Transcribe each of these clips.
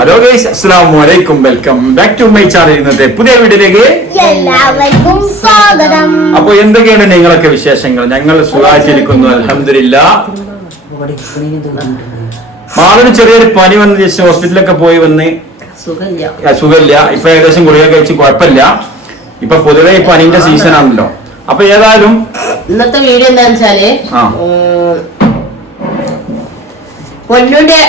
Hello guys, അസ്സലാമു അലൈക്കും. Welcome back to my channel. ഇന്നത്തെ പുതിയ വീഡിയോയിലേക്ക് എല്ലാവർക്കും സ്വാഗതം. അപ്പൊ എന്തൊക്കെയാണ് നിങ്ങളൊക്കെ വിശേഷങ്ങൾ? ഞങ്ങൾ സുഖായിട്ടിരിക്കുന്നു, അൽഹംദുലില്ലാ. മാറിന് ചെറിയൊരു പനി വന്ന് ജസ്റ്റ് ഹോസ്പിറ്റലിലൊക്കെ പോയി വന്ന് സുഖമില്ല. ഇപ്പൊ ഏകദേശം ഗുളിക കഴിച്ച് കുഴപ്പമില്ല. ഇപ്പൊ പൊതുവെ ഈ പനിന്റെ സീസൺ ആണല്ലോ. അപ്പൊ ഏതായാലും ഇന്നത്തെ വീഡിയോ എന്താ വെച്ചാല് പൊന്നുന്റെ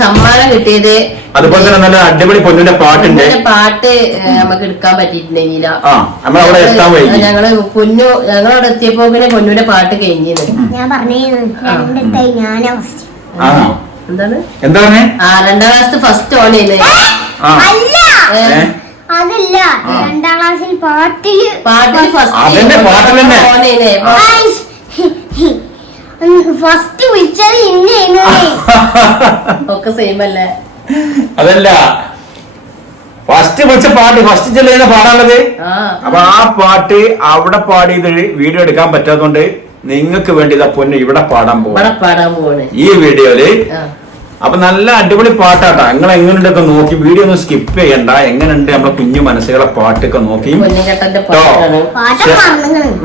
സമ്മാനം കിട്ടിയത്, അതുപോലെ തന്നെ നല്ല അടിപൊളി പൊന്നുന്റെ പാട്ടുണ്ട്. പാട്ട് നമുക്ക് എടുക്കാൻ പറ്റിയിട്ടുണ്ടെങ്കില ഞങ്ങളവിടെ എത്തിയപ്പോ പൊന്നുന്റെ പാട്ട് കഴിഞ്ഞത്. ഞാൻ എന്താണ് എന്താണ് 2ാം ക്ലാസ് ഫസ്റ്റ് ഓൺ ചെയ്യുന്നത്. അതല്ല, 2ാം ക്ലാസ്സിൽ പാട്ടില് ഫസ്റ്റ് വിളിച്ചത് ഇന്നേന്ന് ഒക്കെ സെയിം അല്ലേ? അതല്ല, ഫസ്റ്റ് വിളിച്ച പാട്ട് ഫസ്റ്റ് ചെല്ലുന്ന പാടാണത്. അപ്പൊ ആ പാട്ട് അവിടെ പാടിയത് വീഡിയോ എടുക്കാൻ പറ്റാത്തതുകൊണ്ട് നിങ്ങൾക്ക് വേണ്ടി ഇതാ പൊന്ന് ഇവിടെ പാടാൻ പോകും ഈ വീഡിയോയില്. അപ്പൊ നല്ല അടിപൊളി പാട്ടാട്ടാ. നിങ്ങൾ എങ്ങനെയുണ്ടൊക്കെ നോക്കി വീഡിയോ ഒന്നും സ്കിപ്പ് ചെയ്യണ്ട. എങ്ങനെയുണ്ട് നമ്മളെ കുഞ്ഞു മനസ്സുകളെ പാട്ടൊക്കെ നോക്കി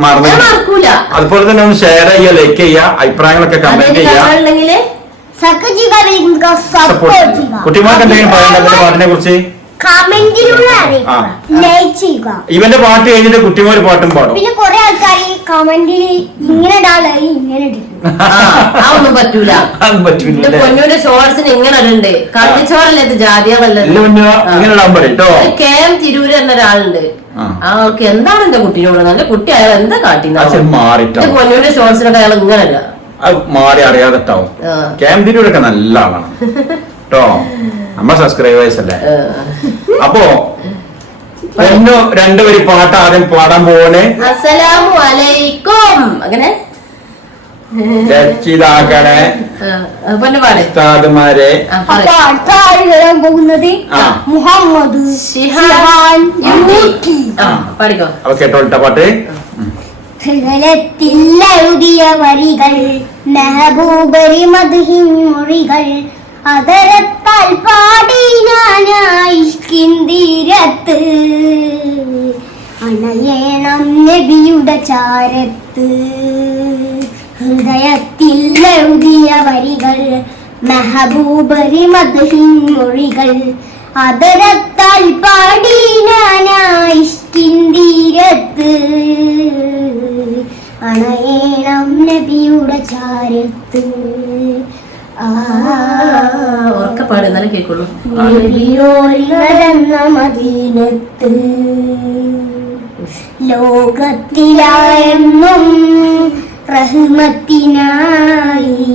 മറക്കൂല. അതുപോലെ തന്നെ ഒന്ന് ഷെയർ ചെയ്യുക, ലൈക്ക് ചെയ്യുക, അഭിപ്രായങ്ങളൊക്കെ കമന്റ് ചെയ്യുക. കുട്ടിമാർക്ക് എന്തെങ്കിലും പറയണ്ട അതിന്റെ പാട്ടിനെ കുറിച്ച്? ഇവന്റെ പാട്ട് കഴിഞ്ഞിട്ട് കുട്ടിമാര് പാട്ടും പാടും. പിന്നെ കുറെ ആൾക്കാർ കമന്റിൽ ഇങ്ങനെ അതൊന്നും പറ്റൂല. പൊന്നൂന്റെ ഷോർട്സിന് ഇങ്ങനെ ഉണ്ട്. കണ്ണിച്ചോറല്ലേ ജാതികളല്ലേ. ഇങ്ങനെ ഇടാൻ പറയും. KM തിരൂര് എന്ന ഒരാളുണ്ട്. ആൾക്ക് എന്താണ് എന്റെ കുട്ടീനോട് നല്ല കുട്ടി അയാൾ എന്താ കാട്ടിന്റെ പൊന്നൂന്റെ ഷോർട്സിനൊക്കെ അയാൾ ഇങ്ങനെ ഇടുക. അത് മാറി അറിയാതെട്ടാവും. KM തിരൂരൊക്കെ നല്ല ആളാണ് കേട്ടോ. നമ്മ സബ്സ്ക്രൈബേഴ്സ് അല്ലേ. അപ്പോ പൊന്നു രണ്ടുപേര് പാട്ട് ആദ്യം പാടാൻ പോവാണ്. അസ്സലാമു അലൈക്കും. അങ്ങനെ രക്ഷിതാക്കളെ, ഉസ്താദുമാരെ, പോകുന്നത് മുഹമ്മദ് പാടിക്കോ. അപ്പൊ കേട്ടോട്ട പാട്ട്. ഹൃദയത്തിലെഴുതിയ വരികൾ, മെഹബൂബരി മദ്ഹിൻ മൊഴികൾ, അതരത്താൽ പാടി ഞാനായിഷ്കിൻ തീരത്ത്, അണയേണം നബിയുടെ ചാരത്ത്. ഹൃദയത്തിൽ എഴുതിയ വരികൾ, മെഹബൂബരി മദ്ഹിൻ മൊഴികൾ, അതരത്താൽ പാടി ഞാനായിഷ്കിൻ തീരത്ത്, അണയേണം നബിയുടെ ചാരത്ത്. ഉറക്കപ്പാട് എന്നാലും കേൾക്കുള്ളൂ. മദീനത്ത് ലോകത്തിലായെന്നും റഹ്മത്തിനായി,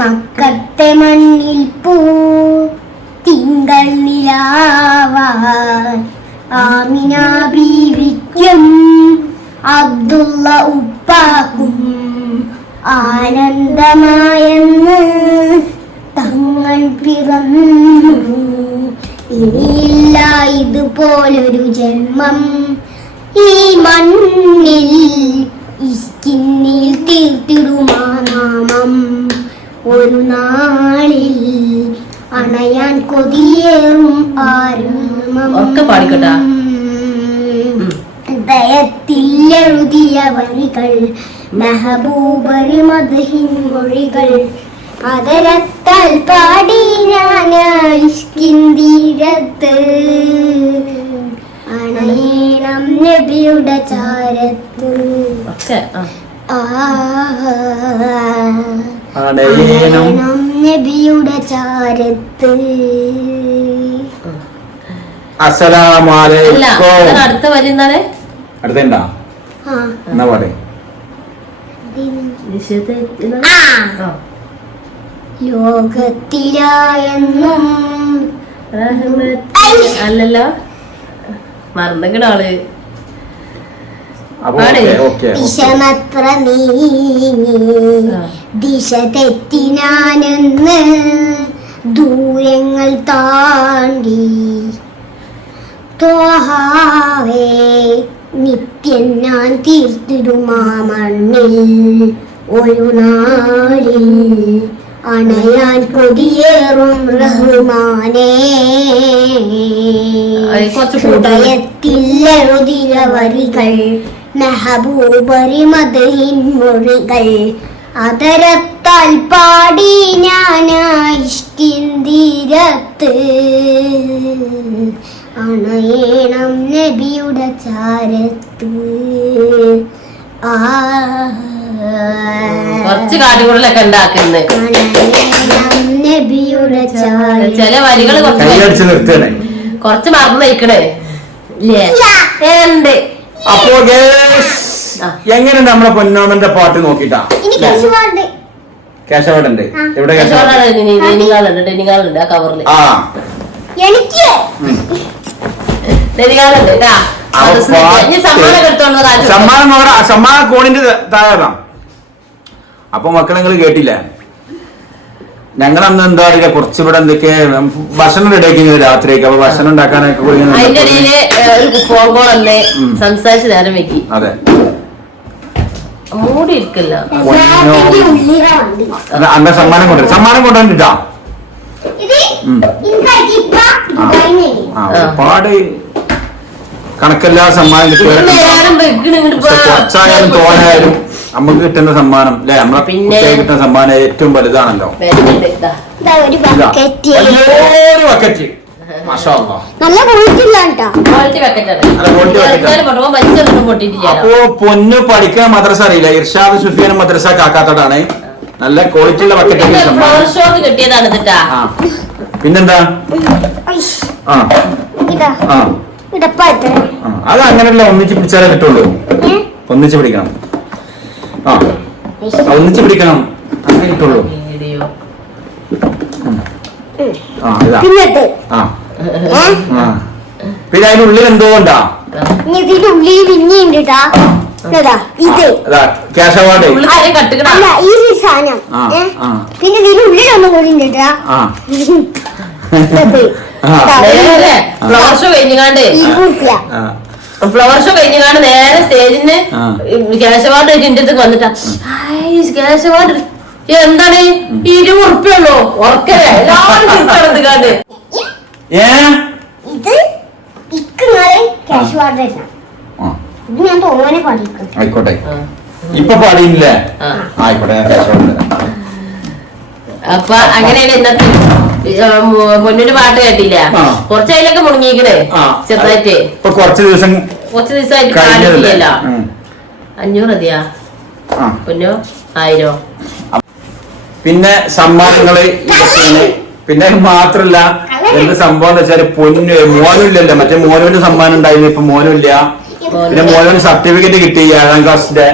മക്കത്തെ മണ്ണിൽ പൂ തിങ്കൾ നിലാവാൻ, ആമിന ബീവിക്കും അബ്ദുള്ള ഉപ്പാക്കും ആനന്ദമായെന്ന് തങ്ങൾ പിറന്നു. ഇനിയില്ല ഇതുപോലൊരു ജന്മം ഈ മണ്ണിൽ, ഇസ്കിന്നിൽ തീർത്തിടുമാ നാമം. ഒരു നാളിൽ അണയാൻ കൊതിയേറും ആരമം. ഹൃദയത്തിൽ എഴുതിയ വരികൾ, മെഹബൂബരി മദ്ഹിൻ മൊഴികൾ, അതരത്താൽ പാടി ഞാനായിഷ്കിൻ തീരത്ത്, അണയേണം നബിയുടെ ചാരത്ത്. അണയേണം നബിയുടെ ചാരത്ത്. അസ്സലാമു അലൈക്കും. അടുത്ത വരി എന്താണ്? അടുത്തുണ്ടാ എന്നാ പറയേ. ലോകത്തിലായെന്നും അല്ലല്ലോ, മറന്നെങ്കിലാള് വിഷമത്ര നീങ്ങി ദിശ തെറ്റിനാനെന്ന് ദൂരങ്ങൾ താണ്ടി, തോഹാവേ നിത്യം ഞാൻ തീർത്തിടുമാ മണ്ണിൽ, ഒരു നാളിൽ അണയാൻ കൊതിയേറും റഹ്മാനേ ഹൃദയത്തിലെഴുതിയ വരികൾ മെഹബൂബരി മദഹിൻ മൊഴികൾ അതരത്താൽ പാടി ഞാൻ ഇഷ്കിന്തിരത്ത് അണയേണം നബിയുടെ ചാരത്ത് കുറച്ച് കാട്ടുകൂടലൊക്കെ ഉണ്ടാക്കുന്നത് നബിയുടെ ചാരത്ത് ചില വരികൾ കുറച്ച് മറന്നു നയിക്കണേ ഉണ്ട്. അപ്പോ എങ്ങനെ നമ്മളെ പൊന്നോമന്റെ പാട്ട് നോക്കിട്ടാ കേശവാടുണ്ട് എവിടെ ഡെനിങ്ങാളുണ്ട് ആ കവറില് ആ എനിക്ക് ഡെനിങ്ങാളുണ്ട് കേട്ടാ. ഇനി സമ്മാനം എടുത്തോണ്ട് കാര്യം സമ്മാന കോണിന്റെ താഴെ. അപ്പൊ മക്കളെ നിങ്ങൾ കേട്ടില്ല, ഞങ്ങൾ അന്ന് എന്താ പറയുക കുറച്ചിവിടെ എന്തൊക്കെ ഭക്ഷണം റെഡിയാക്കിയത് രാത്രിയൊക്കെ. അപ്പൊ ഭക്ഷണം ഉണ്ടാക്കാനൊക്കെ അതിന്റെ ഇടയില് ഒരു ഫോൺ കോൾ അല്ലേ സംസാരിച്ച് നേരം വെക്കി. അതെ മൂടി ഇരിക്കില്ല. അന്ന സമ്മാനം കൊണ്ടുവന്നിട്ടാ ഒരുപാട് കണക്കല്ലാ സമ്മാനം കുറച്ചായാലും തോന്നായാലും നമുക്ക് കിട്ടുന്ന സമ്മാനം അല്ലെ, നമ്മളെ കിട്ടുന്ന സമ്മാനം ഏറ്റവും വലുതാണല്ലോ. ഒരു ബക്കറ്റ് നല്ല അപ്പോ പൊന്നു പഠിക്കാൻ മദ്രസ അറിയില്ല, ഇർഷാദ് സുഫിയാനും മദ്രസ കാക്കാത്തോടാണ്. നല്ല ക്വാളിറ്റി ഉള്ള ബക്കറ്റ് കിട്ടിയതാണ്. പിന്നെന്താ അത് അങ്ങനെയല്ല, ഒന്നിച്ച് പിടിച്ചാലേ കിട്ടുള്ളൂ. ഒന്നിച്ച് പിടിക്കണം. ഒന്നിച്ച് പിടിക്കണം, അങ്ങനെ കിട്ടുള്ളൂ. പിന്നെ അതിനുള്ളിൽ എന്തോ ഉണ്ടാ ഇതിനുള്ളിൽ പിന്നെയുണ്ട് ക്യാഷ് അവാർഡ് ഈ സാധനം. പിന്നെ ഇതിനുള്ളിൽ ഒന്നും കൂടി ഉണ്ട് ഫ്ലവർ ഷോ കഴിഞ്ഞാണ്ട് നേരെ സ്റ്റേജിന് ക്യാഷ് അവാർഡ് എന്റെ അടുത്ത് വന്നിട്ടാ ക്യാഷ് അവാർഡ് എന്താണ് 20 ഉറുപ്പിയുള്ളൂ ഉറക്കല്ലേ എല്ലാവരും കാണ്ട് ഞാൻ തോന്നെ പഠിക്കും. ആയിക്കോട്ടെ, ഇപ്പൊ പാടിയില്ലേ? ആയിക്കോട്ടെ. അപ്പൊ അങ്ങനെയാണ് ഇന്നത്തെ പൊന്നിന്റെ പാട്ട് കേട്ടില്ല. കുറച്ചതിലൊക്കെ മുടങ്ങിക്കണേ ചെറുതായിട്ട്. കുറച്ച് ദിവസമായിട്ട് കാണില്ല. 500 മതിയാ പൊന്നോ? 1000. പിന്നെ സമ്മാനങ്ങള് ഇതൊക്കെയാണ്. പിന്നെ മാത്രല്ല എന്ത് സംഭവം എന്ന് വെച്ചാല് മോനുമില്ലല്ലോ, മറ്റേ മോനുവിന്റെ സമ്മാനം ഉണ്ടായിരുന്നു, ഇപ്പൊ മോനുമില്ല. പിന്നെ മോനൊരു സർട്ടിഫിക്കറ്റ് കിട്ടി 7ാം ക്ലാസ്സിന്റെ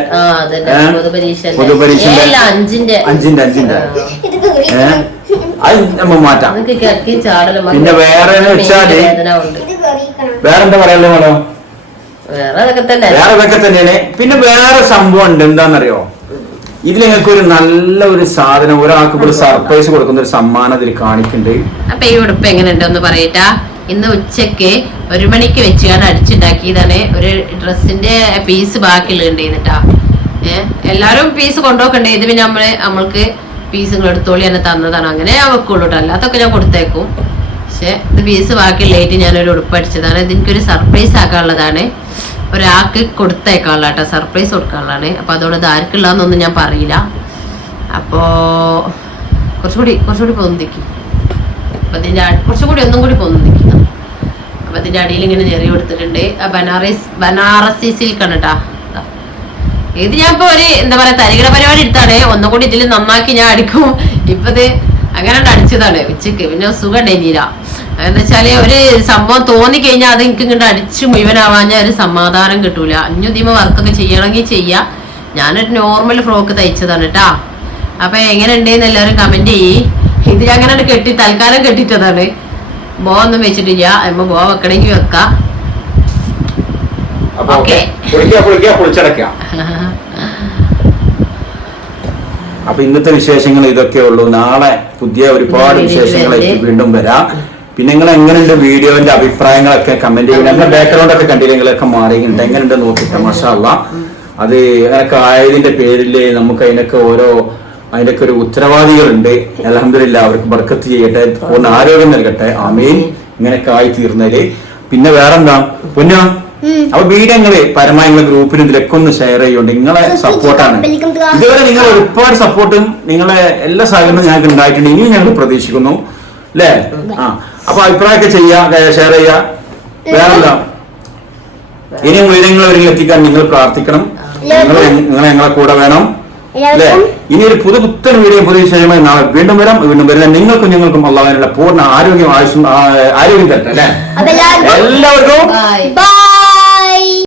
പൊതുപരീക്ഷന്റെ 5ന്റെ അത് നമ്മൾ മാറ്റാം. പിന്നെ വേറെ വെച്ചാല് വേറെന്താ പറയാല്ലോ മോനോ? വേറെ ഇതൊക്കെ തന്നെയാണ്. പിന്നെ വേറെ സംഭവം ഉണ്ട്, എന്താണെന്നറിയോ? ഇതിൽ നിങ്ങൾക്ക് ഒരു നല്ല ഒരു സാധനം, ഒരാൾക്ക് ഒരു സർപ്രൈസ് കൊടുക്കുന്ന ഒരു സമ്മാനം ഇതിൽ കാണിക്കുന്നുണ്ട്. അപ്പൊ ഈ ഉടുപ്പ് എങ്ങനെയുണ്ട് ഒന്ന് പറയട്ടാ. ഇന്ന് ഉച്ചക്ക് 1 മണിക്ക് വെച്ചാണ് അടിച്ചുണ്ടാക്കിയതാണ്. ഒരു ഡ്രസ്സിന്റെ പീസ് ബാക്കിയുള്ളത് എന്നിട്ടാ. എല്ലാരും പീസ് കൊണ്ടുപോക്കണ്ടേ. ഇത് പിന്നെ നമ്മൾക്ക് പീസുകൾ എടുത്തോളി എന്നെ തന്നതാണ്. അങ്ങനെ ഞാൻ വെക്കുള്ളൂ കേട്ടോ, അല്ലാത്തൊക്കെ ഞാൻ കൊടുത്തേക്കും. പക്ഷെ ഇത് പീസ് ബാക്കിയുള്ളതായിട്ട് ഞാനൊരു ഉടുപ്പ് അടിച്ചതാണ്. ഇത് എനിക്കൊരു സർപ്രൈസ് ആക്കാനുള്ളതാണ്, ഒരാൾക്ക് കൊടുത്തേക്കാനുള്ള കേട്ടോ, സർപ്രൈസ് കൊടുക്കാനുള്ളതാണ്. അപ്പൊ അതോടെ ഇത് ആർക്കുള്ളതെന്നൊന്നും ഞാൻ പറയില്ല. അപ്പോ കുറച്ചുകൂടി പൊന്തിക്കും. അപ്പൊ ഇതിന്റെ കുറച്ചുകൂടി ഒന്നും കൂടി പൊന്തിക്കണം. അപ്പൊ ഇതിന്റെ അടിയിൽ ഇങ്ങനെ ചെറിയ കൊടുത്തിട്ടുണ്ട്. ബനാറസി സിൽക്കാണ് കേട്ടാ. ഇത് ഞാൻ ഇപ്പൊ ഒരു എന്താ പറയാ തരികിട പരിപാടി എടുത്താണ്. ഒന്നുകൂടി ഇതിൽ നന്നാക്കി ഞാൻ അടിക്കും. ഇപ്പൊ ഇത് അങ്ങനെ അടിച്ചതാണ് ഉച്ചക്ക്. പിന്നെ സുഖം ഉണ്ടായില്ല. എന്താ വെച്ചാല് ഒരു സംഭവം തോന്നിക്കഴിഞ്ഞാൽ അത് എനിക്ക് ഇങ്ങോട്ട് അടിച്ച് മുഴുവനാവാഞ്ഞാൽ ഒരു സമാധാനം കിട്ടൂല. ഇതിമ വർക്കൊക്കെ ചെയ്യണമെങ്കിൽ ചെയ്യാം. ഞാനൊരു നോർമൽ ഫ്രോക്ക് തയ്ച്ചതാണ് കേട്ടാ. അപ്പൊ എങ്ങനെ ഉണ്ടെന്ന് എല്ലാവരും കമന്റ് ചെയ്യ്. ഇത് ഞാൻ അങ്ങനെ തൽക്കാലം കെട്ടിട്ടതാണ്. ബോ ഒന്നും വെച്ചിട്ടില്ല. അപ്പൊ ബോ വെക്കണമെങ്കിൽ വെക്കാം. അപ്പൊ ഇന്നത്തെ വിശേഷങ്ങൾ ഇതൊക്കെ ഉള്ളൂ. നാളെ പുതിയ ഒരുപാട് വിശേഷങ്ങളായിട്ട് വീണ്ടും വരാം. പിന്നെ നിങ്ങൾ എങ്ങനെയുണ്ട് വീഡിയോന്റെ അഭിപ്രായങ്ങളൊക്കെ കമന്റ് ചെയ്യുക. നമ്മുടെ ബാക്ക്ഗ്രൗണ്ട് ഒക്കെ കണ്ടില്ലെങ്കിലൊക്കെ മാറിയിട്ടുണ്ട്. എങ്ങനെയുണ്ട് നോക്കിയിട്ട് മാഷാ അല്ലാഹ്. അത് അങ്ങനൊക്കെ ആയതിന്റെ പേരില് നമുക്ക് അതിനൊക്കെ ഓരോ അതിന്റെയൊക്കെ ഒരു ഉത്തരവാദികളുണ്ട്. അൽഹംദുലില്ലാ അവർക്ക് ബർക്കത്ത് ചെയ്യട്ടെ, പൂർണ്ണ ആരോഗ്യം നൽകട്ടെ. ആമീൻ. ഇങ്ങനെയൊക്കെ ആയി തീർന്നതില് പിന്നെ വേറെന്താ പൊന്നോ, അപ്പൊ വീഡിയോങ്ങള് പരമായുള്ള ഗ്രൂപ്പിലും ഇതിലൊക്കെ ഒന്ന് ഷെയർ ചെയ്യുന്നുണ്ട്. നിങ്ങളെ സപ്പോർട്ടാണ്. ഇതുവരെ നിങ്ങൾ ഒരുപാട് സപ്പോർട്ടും നിങ്ങളെ എല്ലാ സഹകരണവും ഞങ്ങൾക്ക് ഉണ്ടായിട്ടുണ്ട്. ഇനിയും ഞങ്ങൾ പ്രതീക്ഷിക്കുന്നു അല്ലേ? അപ്പൊ അഭിപ്രായമൊക്കെ ചെയ്യാ, ഷെയർ ചെയ്യാ. വേറെന്താ, ഇനിയും വീഡിയോകൾ എത്തിക്കാൻ നിങ്ങൾ പ്രാർത്ഥിക്കണം. നിങ്ങൾ ഞങ്ങളെ കൂടെ വേണം അല്ലേ? ഇനി ഒരു പുതുപുത്തൻ വീഡിയോ പുതിയ വിഷയമായി നാളെ വീണ്ടും വരാം. വരുന്ന നിങ്ങൾക്കും ഞങ്ങൾക്കും അള്ളാഹുവിനുള്ള പൂർണ്ണ ആരോഗ്യം തരട്ടെ അല്ലേ? എല്ലാവർക്കും ബൈ.